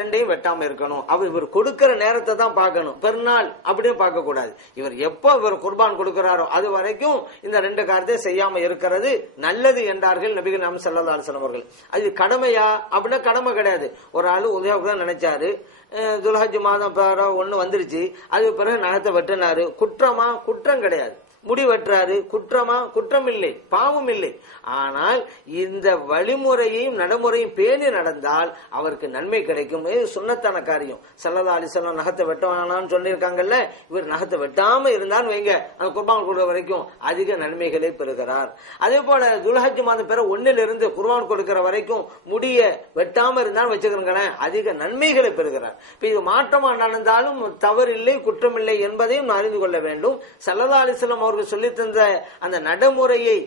ரெண்டையும் வெட்டாம இருக்கணும். இவர் கொடுக்கிற நேரத்தை தான் பார்க்கணும், பெருநாள் அப்படின்னு பார்க்க கூடாது. இவர் எப்ப இவர் குர்பான் கொடுக்கிறாரோ அது வரைக்கும் இந்த 2 காரியத்தை செய்யாம இருக்கிறது நல்லது என்றார்கள் நபிகள் நாயகம் ஸல்லல்லாஹு அலைஹி வஸல்லம் அவர்கள். அது கடமையா அப்படின்னா கடமை கிடையாது. ஒரு ஆளு உதயகுதான் நினைச்சாரு, துல்ஹஜ் மாதம் 1 வந்துருச்சு, அது பிறகு நகத்தை வெட்டினாரு, குற்றமா? குற்றம் கிடையாது. முடி வெட்டுறாரு, குற்றமா? குற்றம் இல்லை, பாவம் இல்லை. ஆனால் இந்த வழிமுறையையும் நடைமுறையும் பேணி நடந்தால் அவருக்கு நன்மை கிடைக்கும். சுன்னத்தான காரியம். ஸல்லல்லாஹு அலைஹி வஸல்லம் நகத்தை வெட்டவானான்னு சொல்லியிருக்காங்கல்ல, இவர் நகத்தை வெட்டாம இருந்தான்னு வைங்க, அந்த குர்பான் கொடுக்கிற வரைக்கும் அதிக நன்மைகளை பெறுகிறார். அதே போல துல்ஹஜ் மாதம் 1 குர்பான் கொடுக்கிற வரைக்கும் முடிய வெட்டாம இருந்தாலும் வச்சுக்கிறேன், அதிக நன்மைகளை பெறுகிறார். இது மாற்றமா நடந்தாலும் தவறில்லை, குற்றமில்லை என்பதையும் அறிந்து கொள்ள வேண்டும். ஸல்லல்லாஹு அலைஹி வஸல்லம் அவர்கள் சொல்லி தந்த அந்த நடைமுறையை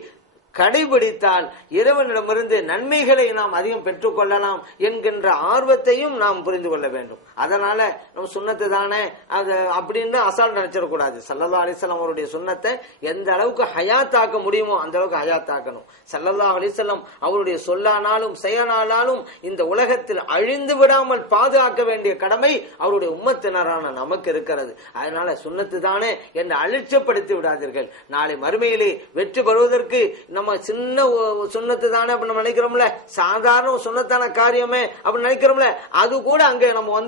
கடைபிடித்தால் இறைவனிடமிருந்து நன்மைகளை நாம் அதிகம் பெற்றுக் கொள்ளலாம் என்கின்ற ஆர்வத்தையும் நாம் புரிந்து கொள்ள வேண்டும். அதனால நம்ம சுன்னத்து தானே அது அப்படின்னு அசால்ட் நினைச்சிடக்கூடாது. ஸல்லல்லாஹு அலைஹி வஸல்லம் அவருடைய சுன்னத்தை எந்த அளவுக்கு ஹயாத்தாக்க முடியுமோ அந்த அளவுக்கு ஹயாத்தாக்கணும். ஸல்லல்லாஹு அலைஹி வஸல்லம் அவருடைய சொல்லானாலும் செயலானாலும் இந்த உலகத்தில் அழிந்து விடாமல் பாதுகாக்க வேண்டிய கடமை அவருடைய உம்மத்தினரான நமக்கு இருக்கிறது. அதனால சுன்னத்து தானே என்று அலட்சியப்படுத்தி விடாதீர்கள். நாளை மறுமையிலே வெற்றி பெறுவதற்கு நம்ம சின்ன சுன்னத்து தானே அப்படின்னு நினைக்கிறோம்ல, சாதாரண சுன்னத்தான காரியமே அப்படின்னு நினைக்கிறோம்ல, அது கூட அங்க நம்ம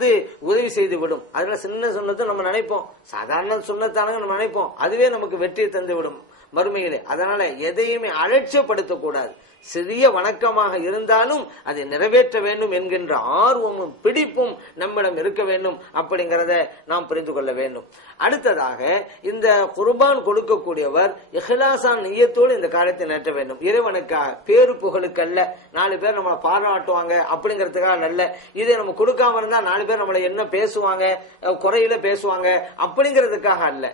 உதவி செய்து விடும். அதனால சின்ன சுன்னத்தை நம்ம நினைப்போம், சாதாரண சுன்னத்தான நம்ம நினைப்போம், அதுவே நமக்கு வெற்றியை தந்து விடும் மறுமையிலே. அதனால எதையுமே அலட்சியப்படுத்தக்கூடாது. சிறிய வணக்கமாக இருந்தாலும் அதை நிறைவேற்ற வேண்டும் என்கின்ற ஆர்வமும் பிடிப்பும் நம்மிடம் இருக்க வேண்டும். அப்படிங்கறத நாம் புரிந்து கொள்ள வேண்டும். அடுத்ததாக இந்த குர்பான் கொடுக்கக்கூடியவர் இஹ்லாஸான நிய்யத்தோடு இந்த காரியத்தை நேற்ற வேண்டும். இறைவனுக்காக, பேரு புகழுக்கு அல்ல, 4 பேர் நம்மளை பாராட்டுவாங்க அப்படிங்கறதுக்காக அல்ல. இதை நம்ம கொடுக்காம இருந்தா 4 பேர் நம்மளை என்ன பேசுவாங்க, குறையில பேசுவாங்க அப்படிங்கிறதுக்காக அல்ல.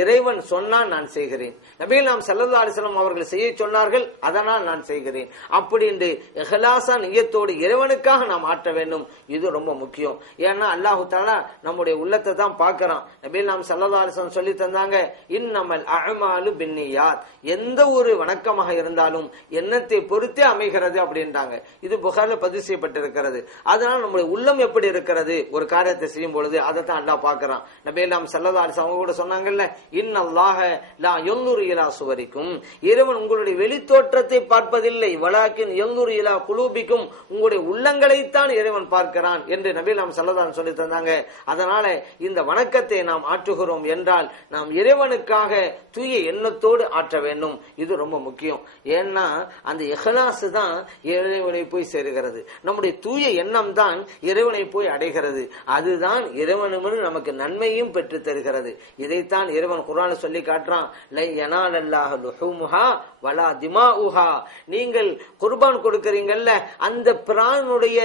இறைவன் சொன்னால் நான் செய்கிறேன், நபிகள் நாயகம் ஸல்லல்லாஹு அலைஹி வஸல்லம் அவர்கள் செய்ய சொன்னார்கள், அதனால் நான் செய்கிறேன் அப்படின்னு இஹ்லாஸா நிய்யத்தோடு இறைவனுக்காக நாம் ஆற்ற வேண்டும். இது ரொம்ப முக்கியம். ஏன்னா அல்லாஹ் தஆலா நம்முடைய உள்ளத்தை தான் பார்க்கறான். நபிகள் நாயகம் ஸல்லல்லாஹு அலைஹி வஸல்லம் சொல்லி தந்தாங்க, இன்னமல் அஅமாலு பின்னியாத், எந்த ஒரு வணக்கமாக இருந்தாலும் எண்ணத்தை பொறுத்தே அமைகிறது அப்படின்றாங்க. இது புகாரில் பதிவு செய்யப்பட்டிருக்கிறது. அதனால நம்முடைய உள்ளம் எப்படி இருக்கிறது ஒரு காரியத்தை செய்யும் பொழுது அதை தான் அல்லாஹ் பார்க்கறான். நபிகள் நாயகம் ஸல்லல்லாஹு அலைஹி வஸல்லம் கூட சொன்னாங்கல்ல, இன்னல்லாஹ லா யன்துரு இலா சுவரிக்கும், இறைவன் உங்களுடைய வெளித்தோற்றத்தை பார்ப்பதில்லை, வலாக்கின் யன்துரு இலா குலூபிக்கும், உங்களுடைய உள்ளங்களைத்தான் இறைவன் பார்க்கிறான் என்று நபிகள் நாயகம் ஸல்லல்லாஹு அலைஹி வஸல்லம் சொல்லி தந்தாங்க. அதனால இந்த வணக்கத்தை நாம் ஆற்றுகிறோம் என்றால் நாம் இறைவனுக்காக தூய எண்ணத்தோடு ஆற்ற வேண்டும். இது ரொம்ப முக்கியம். ஏன்னா அந்த இஹ்லாஸ் தான் இறைவனை போய் சேருகிறது. நம்முடைய தூய எண்ணம் தான் இறைவனை போய் அடைகிறது. அதுதான் இறைவனும் நமக்கு நன்மையும் பெற்று தருகிறது. இதைத்தான் இறைவன் குர்ஆனில் சொல்லி காட்டுறான், லை யனாலல்லாஹு லுஹூமுஹா வலா திமாஉஹா, நீங்கள் குர்பான் கொடுக்கிறீங்கல்ல, அந்த பிரானுடைய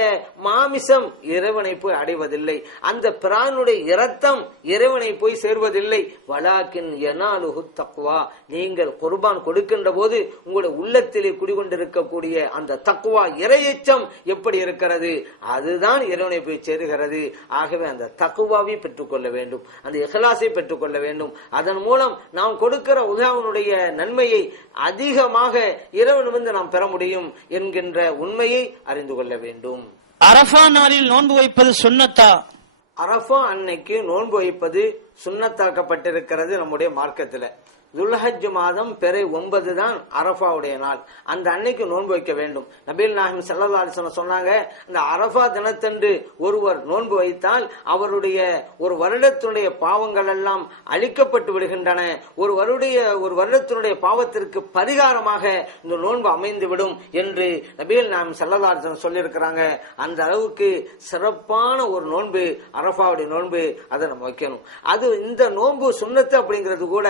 மாமிசம் இறைவனை போய் அடைவதில்லை, அந்த பிரானுடைய இரத்தம் இறைவனை போய் சேர்வதில்லை, வலாக்கின் யனாலுஹு தக்வா, நீங்கள் குர்பான் கொடுக்கின்ற போது உங்களுடைய உள்ளத்திலே குடிகொண்டிருக்கக்கூடிய அந்த தக்வா இறையச்சம் எப்படி இருக்கிறது, அதுதான் இறைவனை போய் சேருகிறது. ஆகவே அந்த தக்வாவை பெற்றுக்கொள்ள வேண்டும், அந்த இஹ்லாஸை பெற்றுக்கொள்ள வேண்டும். அதன் மூலம் நாம் கொடுக்கிற உதவினுடைய நன்மையை அதிகமாக இறைவனிடமிருந்து நாம் பெற முடியும் என்கின்ற உண்மையை அறிந்து கொள்ள வேண்டும். அரஃபா நாளில் நோன்பு வைப்பது சுன்னத்தா? அரஃபா அன்னைக்கு நோன்பு வைப்பது சுன்னத்தாக்கப்பட்டிருக்கிறது நம்முடைய மார்க்கத்துல. துல்ஹஜ் மாதம் பிறை 9 தான் அரஃபாவுடைய நாள். அந்த அன்னைக்கு நோன்பு வைக்க வேண்டும். நபிகள் நாயகம் ஸல்லல்லாஹு அலைஹி வஸல்லம் சொன்னாங்க, இந்த அரஃபா தினத்தன்று ஒருவர் நோன்பு வைத்தால் அவருடைய ஒரு வருடத்தினுடைய பாவங்கள் எல்லாம் அழிக்கப்பட்டு விடுகின்றன. ஒரு வருடத்தினுடைய பாவத்திற்கு பரிகாரமாக இந்த நோன்பு அமைந்துவிடும் என்று நபிகள் நாயகம் ஸல்லல்லாஹு அலைஹி வஸல்லம் சொல்லியிருக்கிறாங்க. அந்த அளவுக்கு சிறப்பான ஒரு நோன்பு அரஃபாவுடைய நோன்பு, அதை நம்ம வைக்கணும். அது இந்த நோன்பு சுன்னத்து அப்படிங்கிறது கூட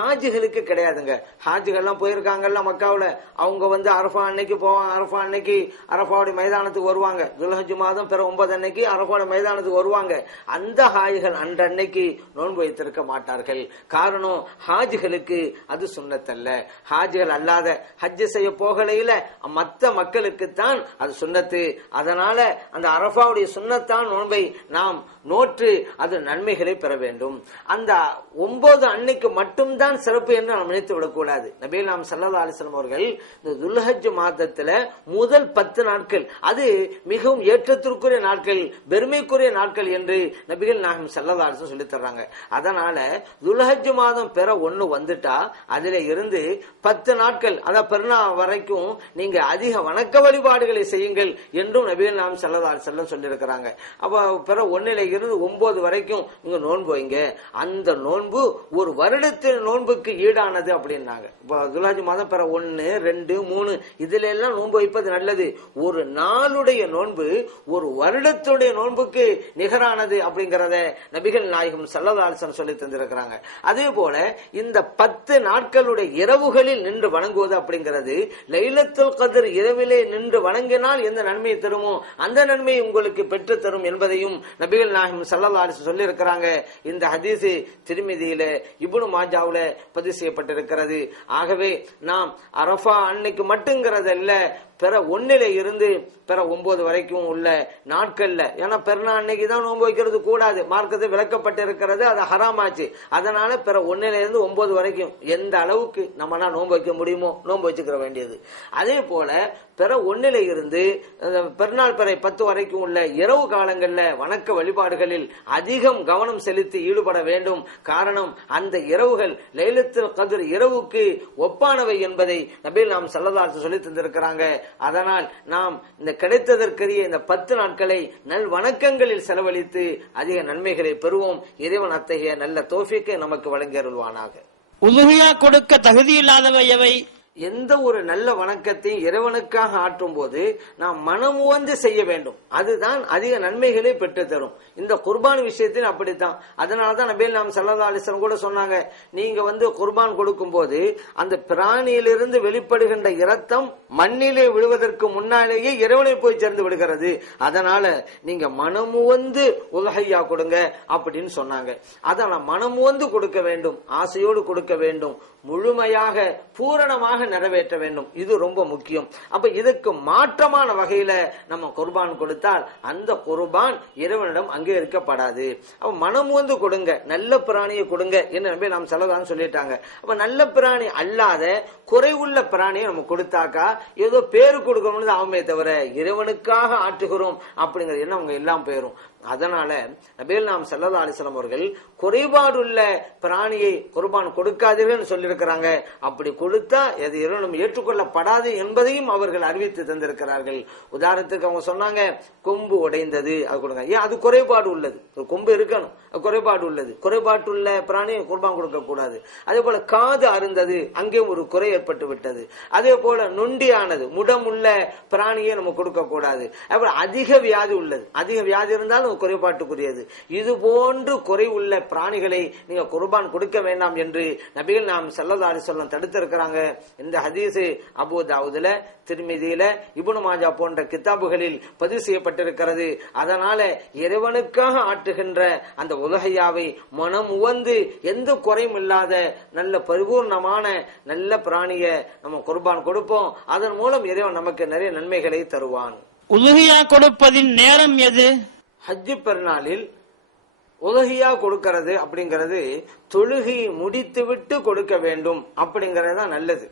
ஹாஜிகளுக்கு கிடையாதுங்க. ஹாஜிகள்லாம் போயிருக்காங்கல்ல மக்காவுல, அவங்க அரஃபா அன்னைக்கு போவாங்க, அரஃபா அன்னைக்கு அரஃபாவுடைய மைதானத்துக்கு வருவாங்க. துல்ஹஜ் மாதம் பிற 9 அன்னைக்கு அரஃபாவுடைய மைதானத்துக்கு வருவாங்க. அந்த ஹாஜிகள் அன்றைக்கு நோன்பு வைத்திருக்க மாட்டார்கள். காரணம், ஹாஜிகளுக்கு அது சுன்னத்தல்ல. ஹாஜிகள் அல்லாத ஹஜ் செய்ய போகலையில மற்ற மக்களுக்கு தான் அது சுன்னத்து. அதனால அந்த அரஃபாவுடைய சுன்னத்தான் நோன்பை நாம் நோற்று அது நன்மைகளை பெற வேண்டும். அந்த 9 அன்னைக்கு மட்டும்தான் இதுதான் சிறப்பு என்று நாம் நினைத்து விடக்கூடாது. நபிகள் நாயகம் ஸல்லல்லாஹு அலைஹி வஸல்லம் அவர்கள் இந்த துல்ஹஜ் மாதத்துல முதல் 10 நாட்கள் அது மிகவும் ஏற்றத்திற்குரிய நாட்கள், பெருமைக்குரிய நாட்கள் என்று நபிகள் நாயகம் ஸல்லல்லாஹு அலைஹி வஸல்லம் சொல்லி தர்றாங்க. அதனால துல்ஹஜ் மாதம் பெற 1 வந்துட்டா அதுல இருந்து 10 நாட்கள் அதாவது பெருநாள் வரைக்கும் நீங்க அதிக வணக்க வழிபாடுகளை செய்யுங்கள் என்றும் நபிகள் நாயகம் ஸல்லல்லாஹு அலைஹி வஸல்லம் சொல்லி இருக்கிறாங்க. அப்ப பிற 1ல இருந்து 9 வரைக்கும் நீங்க நோன்பு வைங்க. அந்த நோன்பு ஒரு வருடத்தின் நோன்புக்கு ஈடானது அப்படின்னாங்க. துல்ஹஜ் மாதம் பிற 1, 2, 3 இதுல எல்லாம் நோன்பு வைப்பது நல்லது. ஒரு நாளுடைய நோன்பு ஒரு வருடத்துடைய நோன்புக்கு நிகரானது அப்படிங்கறத நபிகள் நாயகம் ஸல்லல்லாஹு அலைஹி வஸல்லம் சொல்லி தந்திருக்கிறாங்க. அதே போல இந்த 10 நாட்களுடைய இரவுகளில் நின்று வணங்குவது அப்படிங்கிறது லைலத்துல் கத்ர் இரவிலே நின்று வணங்கினால் எந்த நன்மையை தருமோ அந்த நன்மையை உங்களுக்கு பெற்று தரும் என்பதையும் நபிகள் நாயகம் ஸல்லல்லாஹு அலைஹி வஸல்லம் சொல்லி இருக்கிறாங்க. இந்த ஹதீஸ் திர்மிதியில, இப்னு மாஜாவுல பதிவு செய்யப்பட்டிருக்கிறது. ஆகவே நாம் அரஃபா அன்னைக்கு மட்டுங்கிறதல்ல, பிற 1ல இருந்து பிற 9 வரைக்கும் உள்ள நாட்கள்ல, ஏன்னா பெருநாள் அன்னைக்கு தான் நோன்பு வைக்கிறது கூடாது, மார்க்கத்தை விளக்கப்பட்டிருக்கிறது, அது ஹராமாச்சு. அதனால பிற 1ல இருந்து 9 வரைக்கும் எந்த அளவுக்கு நம்மனா நோன்பு வைக்க முடியுமோ நோன்பு வச்சுக்கிற வேண்டியது. அதே போல பிற 1ல இருந்து பெருநாள் பிற 10 வரைக்கும் உள்ள இரவு காலங்கள்ல வணக்க வழிபாடுகளில் அதிகம் கவனம் செலுத்தி ஈடுபட வேண்டும். காரணம், அந்த இரவுகள் லைலத்துல் கத்ர் இரவுக்கு ஒப்பானவை என்பதை நபிகள் நாயகம் ஸல்லல்லாஹு அலைஹி வஸல்லம் சொல்லி தந்திருக்கிறாங்க. அதனால் நாம் இந்த கிடைத்ததற்கரிய இந்த 10 நாட்களை நல் வணக்கங்களில் செலவழித்து அதிக நன்மைகளை பெறுவோம். இறைவன் அத்தகைய நல்ல தௌஃபீக்கை நமக்கு வழங்கி அருள்வானாக. உதுஹியா கொடுக்க தகுதியில்லாதவை எவை? எந்த ஒரு நல்ல வணக்கத்தை இறைவனுக்காக ஆற்றும் போது நாம் மனமுவந்து செய்ய வேண்டும். அதுதான் அதிக நன்மைகளை பெற்று தரும். இந்த குர்பான் விஷயத்தில் அப்படித்தான். அதனாலதான் நபிகள் நாயகம் ஸல்லல்லாஹு அலைஹி வஸல்லம் கூட சொன்னாங்க, நீங்க குர்பான் கொடுக்கும் போது அந்த பிராணியிலிருந்து வெளிப்படுகின்ற இரத்தம் மண்ணிலே விழுவதற்கு முன்னாலேயே இறைவனை போய் சேர்ந்து விடுகிறது. அதனால நீங்க மனமுவந்து உலஹையா கொடுங்க அப்படின்னு சொன்னாங்க. அதனால மனமுவந்து கொடுக்க வேண்டும், ஆசையோடு கொடுக்க வேண்டும், முழுமையாக பூரணமாக நிறைவேற்ற வேண்டும். இது ரொம்ப முக்கியம். அப்ப இதுக்கு மாற்றமான வகையில நம்ம குர்பான் கொடுத்தால் அந்த குர்பான் இறைவனிடம் அங்கீகரிக்கப்படாது. அப்ப மனம் வந்து கொடுங்க, நல்ல பிராணியை கொடுங்க என்று நபி நாம் ஸல்லல்லாஹு சொல்லிட்டாங்க. அப்ப நல்ல பிராணி அல்லாத குறைவுள்ள பிராணியை நம்ம கொடுத்தாக்கா ஏதோ பேரு கொடுக்கணும்னு அவமே தவிர இறைவனுக்காக ஆற்றுகிறோம் அப்படிங்கிற எண்ணம் அவங்க எல்லாம் போயிரும். அதனால நபிகள் நாயகம் ஸல்லல்லாஹு அலைஹி வஸல்லம் அவர்கள் குறைபாடுள்ள பிராணியை குர்பான் கொடுக்காதீர்கள் சொல்லியிருக்கிறாங்க. அப்படி கொடுத்தா அது இறைவனும் ஏற்றுக்கொள்ளப்படாது என்பதையும் அவர்கள் அறிவித்து தந்திருக்கிறார்கள். உதாரணத்துக்கு அவங்க சொன்னாங்க, கொம்பு உடைந்தது அது கொடுங்க. ஏன்? அது குறைபாடு உள்ளது. கொம்பு இருக்கணும், குறைபாடு உள்ளது. குறைபாட்டுள்ள பிராணியை குர்பான் கொடுக்க கூடாது. அதே போல காது அருந்தது, அங்கே ஒரு குறை ஏற்பட்டு விட்டது. அதே போல நொண்டியானது, முடமுள்ள பிராணியை நம்ம கொடுக்க கூடாது. அப்புறம் அதிக வியாதி உள்ளது, அதிக வியாதி இருந்தாலும் குறைபாட்டுக்குரியது. இது போன்று குறை உள்ள பிராணிகளை நீங்க குர்பான் கொடுக்க வேண்டாம் என்று நபிகள் நாயகம் ஸல்லல்லாஹு அலைஹி வஸல்லம் தடுத்திருக்கிறாங்க. இந்த ஹதீஸ் அபூ தாவூதுல, திர்மிதியில, இப்னு மாஜா போன்ற கிதாபுகளில் பதிவு செய்யப்பட்டிருக்கிறது. அதனால இறைவனுக்காக ஆற்றுகின்ற அந்த உலஹையாவை மனம் உவந்து எந்த குறையும் இல்லாத நல்ல பரிபூர்ணமான நல்ல பிராணிய நம்ம குர்பான் கொடுப்போம். அதன் மூலம் இறைவன் நமக்கு நிறைய நன்மைகளை தருவான். உதுஹியா கொடுப்பதின் நேரம் எது? ஹஜ்ஜு பெருநாளில் உலஹியா கொடுக்கிறது அப்படிங்கிறது தொழுகை முடித்து விட்டு கொடுக்க வேண்டும் அப்படிங்கறது தான் நல்லது.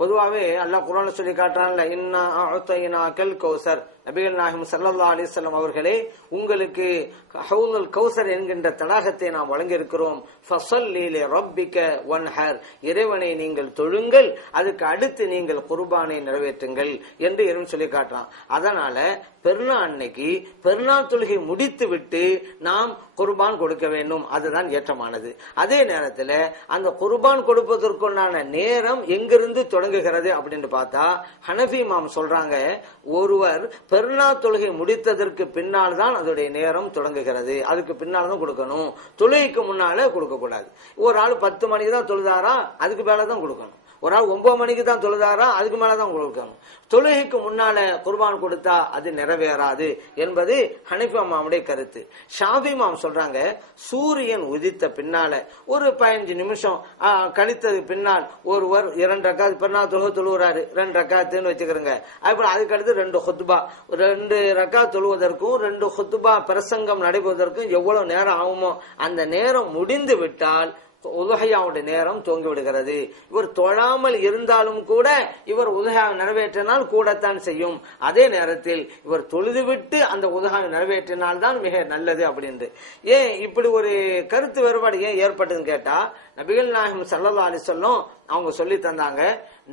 பொதுவாகவே அல்லாஹ் குர்ஆன்ல சொல்லி காட்டுறான்ல, இன்னா அஅதைனாக்கல் கௌசர். நபிகள் நாயகம் ஸல்லல்லாஹு அலைஹி வஸல்லம் அவர்களே, உங்களுக்கு ஹவுலுல் கௌசர் என்கின்ற தடாகத்தை நாம் வழங்கியிருக்கிறோம். ஃபஸல்லி லிரப்பிக வன்ஹர், இறைவனை நீங்கள் தொழுங்கள், அதுக்கு அடுத்து நீங்கள் குர்பானை நிறைவேற்றுங்கள் என்று இறைவன் சொல்லி காட்டுறான். அதனால பெருநாள் அன்னைக்கு பெருநாள் தொழுகை முடித்து விட்டு நாம் குர்பான் கொடுக்க வேண்டும். அதுதான் ஏற்றமானது. அதே நேரத்தில் அந்த குர்பான் கொடுப்பதற்குண்டான நேரம் எங்கிருந்து தொடங்குகிறது அப்படின்னு பார்த்தா, ஹனஃபி இமாம் சொல்றாங்க, ஒருவர் பெருநாள் தொழுகை முடித்ததற்கு பின்னால் தான் அதோடைய நேரம் தொடங்குகிறது. அதுக்கு பின்னால் தான் கொடுக்கணும், தொழுகைக்கு முன்னால கொடுக்க கூடாது. ஒரு ஆள் 10 மணிக்கு தான் தொழுதாரா, அதுக்கு மேலதான் கொடுக்கணும். ஒரு ஆள் 9 மணிக்கு தான் தொழுதாரா, அதுக்கு மேலதான் கொடுக்கணும். தொழுகைக்கு முன்னால குர்பான் கொடுத்தா அது நிறைவேறாது என்பது ஹனஃபி இமாமுடைய கருத்து. ஷாஃபி இமாம் சொல்றாங்க, சூரியன் உதித்த பின்னால ஒரு 15 நிமிஷம் கழித்தது பின்னால் ஒருவர் 2 ரக்காத் பெருநாள் தொழுகை தொழுகிறாரு, 2 ரக்காத்துன்னு வச்சுக்கிறோங்க. அப்புறம் அதுக்கு அடுத்து 2 ஹுத்பா, 2 ரக்காத் தொழுவதற்கும் 2 ஹுத்பா பிரசங்கம் நடைபெறுவதற்கும் எவ்வளவு நேரம் ஆகுமோ அந்த நேரம் முடிந்து விட்டால் உதுஹையாவுடைய நேரம் துவங்கி விடுகிறது. இவர் தொழாமல் இருந்தாலும் கூட இவர் உதுஹா நிறைவேற்றினால் கூடத்தான் செய்யும். அதே நேரத்தில் இவர் தொழுதுவிட்டு அந்த உதுஹா நிறைவேற்றினால் தான் மிக நல்லது அப்படின்னு. ஏன் இப்படி ஒரு கருத்து வேறுபாடு ஏன் ஏற்பட்டதுன்னு கேட்டா, நபிகள் நாயகம் ஸல்லல்லாஹு அலைஹி வஸல்லம் அவங்க சொல்லி தந்தாங்க,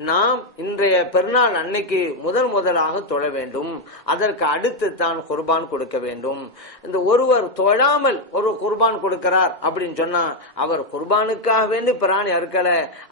நாம் இன்றைய பெருநாள் அன்னைக்கு முதலாக தொழ வேண்டும், அதற்கு அடுத்து தான் குர்பான் கொடுக்க வேண்டும். இந்த ஒருவர் தொழாமல் ஒரு குர்பான் கொடுக்கிறார் அப்படின்னு சொன்னா அவர் குர்பானுக்காக வேண்டி பிராணி அறுக்கல,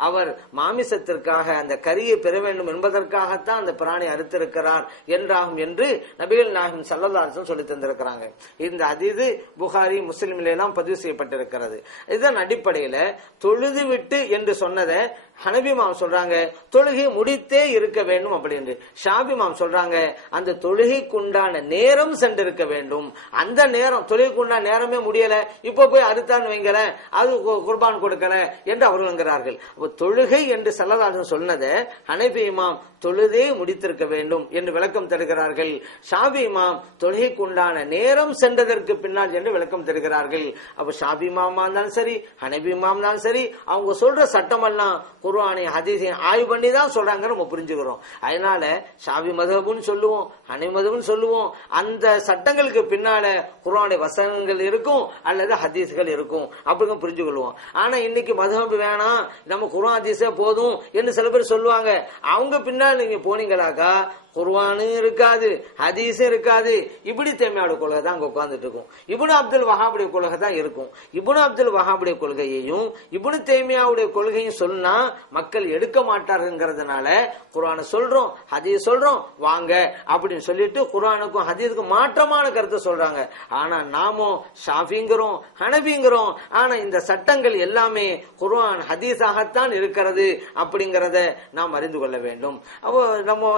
அவர் மாமிசத்திற்காக அந்த கரியை பெற வேண்டும் என்பதற்காகத்தான் அந்த பிராணி அறுத்திருக்கிறார் என்றாகும் என்று நபிகள் நாயகம் ஸல்லல்லாஹு அலைஹி வஸல்லம் சொல்லி தந்திருக்கிறாங்க. இந்த ஹதீஸ் புகாரி முஸ்லிமில் எல்லாம் பதிவு செய்யப்பட்டிருக்கிறது. இதன் அடிப்படையில தொழுது விட்டு என்று சொன்னதை ஹனபி மாம் சொல்றாங்க தொழுகை முடித்தே இருக்க வேண்டும் அப்படின்னு. ஷாபி மாம் சொல்றாங்க அந்த தொழுகைக்குண்டான நேரம் சென்றிருக்க வேண்டும். அந்த நேரம் தொழுகைக்குண்டான நேரமே முடியல, இப்ப போய் அறுத்தான்னு வைங்கல, அது குர்பான் கொடுக்கல என்று அவர்கள். தொழுகை என்று ஸல்லல்லாஹு அலைஹி வஸல்லம் சொன்னதை ஹனபி இமாம் தொழுதே முடித்திருக்க வேண்டும் என்று விளக்கம் தருகிறார்கள். ஷாபி இமாம் தொழுகைக்குண்டான நேரம் சென்றதற்கு பின்னால் என்று விளக்கம் தருகிறார்கள். அப்ப ஷாபி இமாமா இருந்தாலும் சரி, ஹனபி இமாம் தான் சரி, அவங்க சொல்ற சட்டமெல்லாம் குர்ஆனை ஹதீஸை ஆய்வு பண்ணி தான் சொல்றாங்க நம்ம புரிஞ்சுக்கிறோம். அதனால ஷாபி மதஹப்னு சொல்லுவோம், ஹனபி மதஹப்னு சொல்லுவோம், அந்த சட்டங்களுக்கு பின்னால குர்ஆனுடைய வசனங்கள் இருக்கும் அல்லது ஹதீஸ்கள் இருக்கும் அப்படிங்க புரிஞ்சு கொள்வோம். ஆனா இன்னைக்கு மதஹப் வேணாம், நம்ம குர்ஆன் ஹதீஸே போதும் என்று சில பேர் சொல்லுவாங்க. அவங்க பின்னால் நீங்க போனீங்களாக்கா குர்ஆனும் இருக்காது, ஹதீஸும் இருக்காது. இப்படி தேமையோட கொள்கை தான் அங்க உட்கார்ந்துட்டு இருக்கும். இப்னு அப்துல் வஹாபுடைய கொள்கை தான் இருக்கும். இப்னு அப்துல் வஹாபுடைய கொள்கையையும் இப்னு தைமியாவுடைய கொள்கையும் சொன்னா மக்கள் எடுக்க மாட்டாருங்கிறதுனால குர்ஆனை சொல்றோம், ஹதீஸ் சொல்றோம், வாங்க அப்படின்னு சொல்லிட்டு குர்ஆனுக்கும் ஹதீஸுக்கும் மாற்றமான கருத்தை சொல்றாங்க. ஆனா நாமும் ஷாஃபிங்கிறோம், ஹனபிங்கிறோம். ஆனா இந்த சட்டங்கள் எல்லாமே குர்ஆன் ஹதீஸாகத்தான் இருக்கிறது அப்படிங்கறத நாம் அறிந்து கொள்ள வேண்டும். அப்போ நம்ம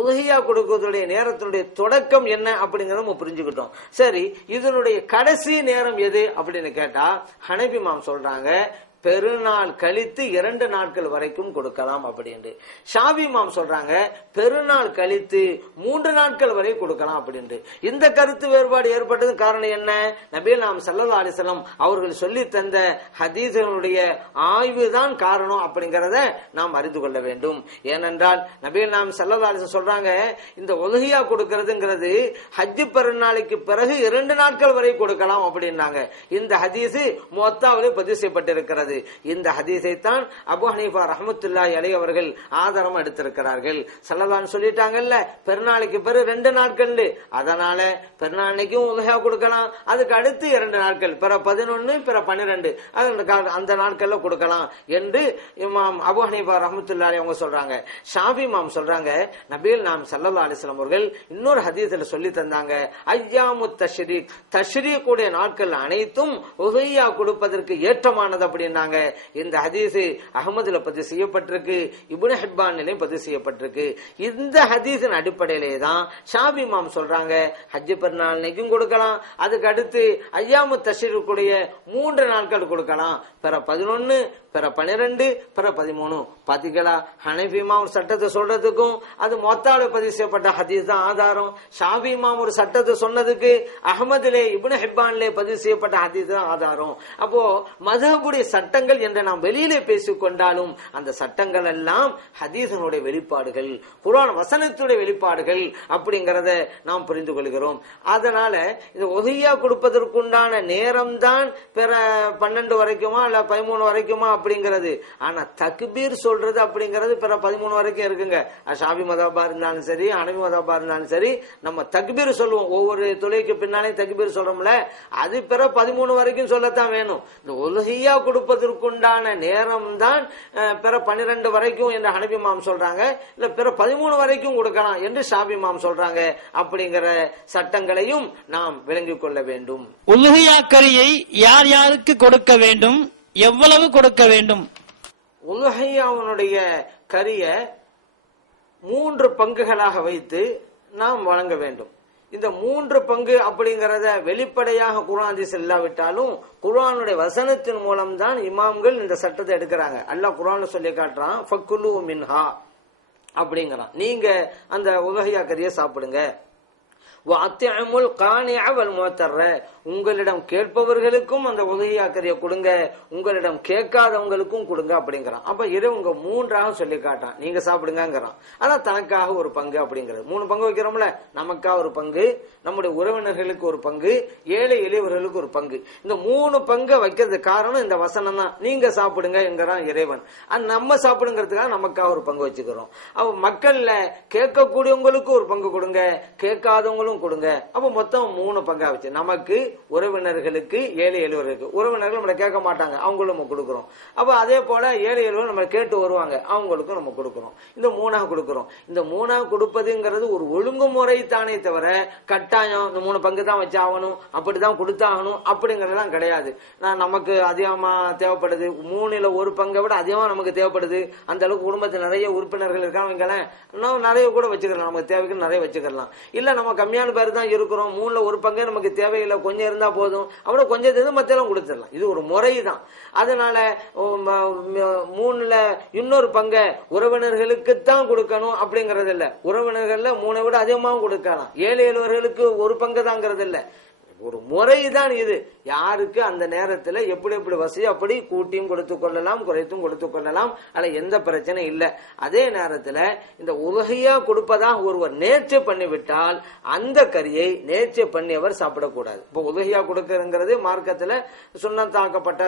உதுஹியா கொடுக்கறதுடைய நேரத்தினுடைய தொடக்கம் என்ன அப்படிங்கறத நம்ம புரிஞ்சுக்கிட்டோம். சரி, இதனுடைய கடைசி நேரம் எது அப்படின்னு கேட்டா ஹனபி மாம் சொல்றாங்க பெருநாள் கழித்து 2 நாட்கள் வரைக்கும் கொடுக்கலாம் அப்படின்னு. ஷாபி மாம் சொல்றாங்க பெருநாள் கழித்து 3 நாட்கள் வரை கொடுக்கலாம் அப்படின்னு. இந்த கருத்து வேறுபாடு ஏற்பட்டது காரணம் என்ன? நபிகள் நாயகம் ஸல்லல்லாஹு அலைஹி வஸல்லம் அவர்கள் சொல்லி தந்த ஹதீஸ்களுடைய ஆய்வு தான் காரணம் அப்படிங்கறத நாம் அறிந்து கொள்ள வேண்டும். ஏனென்றால் நபிகள் நாயகம் ஸல்லல்லாஹு அலைஹி வஸல்லம் சொல்றாங்க இந்த உதுஹியா கொடுக்கிறதுங்கிறது ஹஜ் பெருநாளுக்கு பிறகு 2 நாட்கள் வரை கொடுக்கலாம் அப்படின்னாங்க. இந்த ஹதீஸ் முவத்தாவிலே பதிவு செய்யப்பட்டிருக்கிறது. இந்த ஹதீஸை தான் அபூ ஹனீஃபா ரஹ்மத்துல்லாஹி அலைஹி அவர்கள் ஆதாரம் எடுத்திருக்கிறார்கள். ஸல்லல்லாஹு சொல்லிட்டாங்கல்ல பெருநாளைக்கு பிறகு 2 நாட்கள், அதனால பெருநாள் அன்னைக்கும் உதுஹியா கொடுக்கலாம், அதுக்கு அடுத்து 2 நாட்கள் பிற 11 பிற 12 அந்த நாட்கள்ல கொடுக்கலாம் என்று இமாம் அபூ ஹனீஃபா ரஹ்மத்துல்லாஹி அவங்க சொல்றாங்க. ஷாஃபி இமாம் சொல்றாங்க நபிகள் நாயகம் ஸல்லல்லாஹு அலைஹி வஸல்லம் அவர்கள் இன்னொரு ஹதீஸ்ல சொல்லி தந்தாங்க அய்யாமுத் தஷ்ரீக், தஷ்ரீக் உடைய நாட்கள் அனைத்தும் உதுஹியா கொடுப்பதற்கு ஏற்றமானது அப்படின்னா இந்த ஹதீஸ் அஹ்மதுல பதிவு செய்யப்பட்டிருக்கு, இப்னு ஹிப்பானிலும் பதிவு செய்யப்பட்டிருக்கு. இந்த ஹதீஸின் அடிப்படையிலே தான் ஷாஃபி இமாம் சொல்றாங்க ஹஜ் பெருநாள் அன்னைக்கும் கொடுக்கலாம், அதுக்கு அடுத்து அய்யாமு தஷ்ரீக்குடைய 3 நாட்கள் கொடுக்கலாம், பிற 11 பிற 12 பிற 13. பாத்தீங்களா, ஹனஃபி இமாம் ஒரு சட்டத்தை சொல்றதுக்கும் அது மொத்தால பதிவு செய்யப்பட்ட ஹதீஸ் தான் ஆதாரம். ஷாஃபி இமாம் ஒரு சட்டத்தை சொன்னதுக்கு அஹ்மதிலே இப்னு ஹிப்பானிலே பதிவு செய்யப்பட்ட ஹதீஸ் தான் ஆதாரம். அப்போ மذஹபுடைய சட்டங்கள் என்று நாம் வெளியிலே பேசிக் கொண்டாலும் அந்த சட்டங்கள் எல்லாம் ஹதீஸனுடைய வெளிப்பாடுகள், குர்ஆன் வசனத்துடைய வெளிப்பாடுகள் அப்படிங்கறத நாம் புரிந்து கொள்கிறோம். அதனால இந்த உதுஹியா கொடுப்பதற்குண்டான நேரம் தான் பிற 12 வரைக்குமா இல்ல 13 வரைக்குமா அப்படிங்கிறது. ஆனா தக்பீர் சொல்றது அப்படிங்கிறது பிற 13 வரைக்கும் இருக்குங்க. ஷாஃபி மதஹபா இருந்தாலும் சரி, ஹனஃபி மதஹபா இருந்தாலும் சரி, நம்ம தக்பீர் சொல்லுவோம். ஒவ்வொரு தொழுகைக்கு பின்னாலே தக்பீர் சொல்றோம்ல, அது பிற 13 வரைக்கும் சொல்லத்தான் வேணும். இந்த உதுஹியா கொடுப்பதற்குண்டான நேரம் தான் பிற 12 வரைக்கும் என்று ஹனஃபி இமாம் சொல்றாங்க, இல்ல பிற 13 வரைக்கும் கொடுக்கலாம் என்று ஷாஃபி இமாம் சொல்றாங்க. அப்படிங்கிற சட்டங்களையும் நாம் விளங்கிக் கொள்ள வேண்டும். உலுஹியா கரியை யார் யாருக்கு கொடுக்க வேண்டும், எவ்வளவு கொடுக்க வேண்டும்? உலுஹியாவுடைய கரிய 3 பங்குகளாக வைத்து நாம் வழங்க வேண்டும். இந்த 3 பங்கு அப்படிங்கறத வெளிப்படையாக குர்ஆன் ஹதீஸ் இல்லாவிட்டாலும் குர்ஆனுடைய வசனத்தின் மூலம் தான் இமாம்கள் இந்த சட்டத்தை எடுக்கிறாங்க. அல்லாஹ் குர்ஆன்ல சொல்லி காட்டுறான் ஃபக்குலு மின்ஹா அப்படிங்கறான், நீங்க அந்த உலுஹியா கரிய சாப்பிடுங்க. வஅத்இமுல் கானிஅ வல் முஅத்தர்ர, உங்களிடம் கேட்பவர்களுக்கும் அந்த உதஹியா கறியை கொடுங்க, உங்களிடம் கேட்காதவங்களுக்கும் கொடுங்க அப்படிங்கிறான். அப்ப இறைவங்க மூன்றாக சொல்லி காட்டான், நீங்க சாப்பிடுங்கிறான். ஆனா தனக்காக ஒரு பங்கு அப்படிங்கிறது. 3 பங்கு வைக்கிறோம்ல, நமக்காக ஒரு பங்கு, நம்முடைய உறவினர்களுக்கு ஒரு பங்கு, ஏழை எளியவர்களுக்கு ஒரு பங்கு. இந்த 3 பங்கை வைக்கிறது காரணம் இந்த வசனம் தான். நீங்க சாப்பிடுங்க என்கிறான் இறைவன். நம்ம சாப்பிடுங்கிறதுக்காக நமக்காக ஒரு பங்கு வச்சுக்கிறோம். அப்ப மக்கள்ல கேட்கக்கூடியவங்களுக்கும் ஒரு பங்கு கொடுங்க, கேட்காதவங்களும் கொடுங்க. அப்ப மொத்தம் 3 பங்கா வச்சு, நமக்கு, உறவினர்களுக்கு, ஏழை எளியவர்களுக்கு. உறவினர்கள் நம்மளை கேட்க மாட்டாங்க, அவங்களும் நம்ம கொடுக்கிறோம். அப்ப அதே போல ஏழை எளியவர்கள் நம்ம கேட்டு வருவாங்க, அவங்களுக்கும் நம்ம கொடுக்கிறோம். இந்த 3ஆக கொடுக்கிறோம். இந்த 3ஆக கொடுப்பதுங்கிறது ஒரு ஒழுங்குமுறை தானே தவிர கட்டாயம் இந்த 3 பங்கு தான் வச்சு ஆகணும், அப்படிதான் கொடுத்தாகணும் அப்படிங்கறதுலாம் கிடையாது. நமக்கு அதிகமா தேவைப்படுது, 3ல் 1 பங்கை விட அதிகமா நமக்கு தேவைப்படுது, அந்த அளவுக்கு குடும்பத்தில் நிறைய உறுப்பினர்கள் இருக்காங்க, இன்னும் நிறைய கூட வச்சுக்கலாம், நமக்கு தேவைக்கு நிறைய வச்சுக்கலாம். இல்ல நம்ம கம்மியான பேர் தான் இருக்கிறோம், 3ல் 1 பங்கே நமக்கு தேவையில்லை, கொஞ்சம் இருந்தா போதும், அவ்வளவு கொஞ்சம் மத்தெல்லாம் கொடுத்துடலாம். இது ஒரு முறை தான். அதனால 3ல் இன்னொரு பங்கை உறவினர்களுக்குத்தான் கொடுக்கணும் அப்படிங்கறது இல்ல. உறவினர்கள்ல 3 விட அதிகமாகவும் கொடுக்கலாம். ஏழை எளியவர்களுக்கு 1 பங்கு தாங்கிறது இல்ல. ஒரு முறைதான் இது. யாருக்கு அந்த நேரத்துல எப்படி எப்படி வசதி அப்படி கூட்டியும் கொடுத்துக் கொள்ளலாம், குறைத்தும் கொடுத்துக் கொள்ளலாம். அதுல எந்த பிரச்சனை இல்லை. அதே நேரத்துல இந்த உலகையா கொடுப்பதாக ஒருவர் நேர்ச்சை பண்ணிவிட்டால் அந்த கறியை நேர்ச்சை பண்ணியவர் சாப்பிடக்கூடாது. இப்ப உலகையா கொடுக்கறங்கிறது மார்க்கத்துல சுன்னத்தாக்கப்பட்ட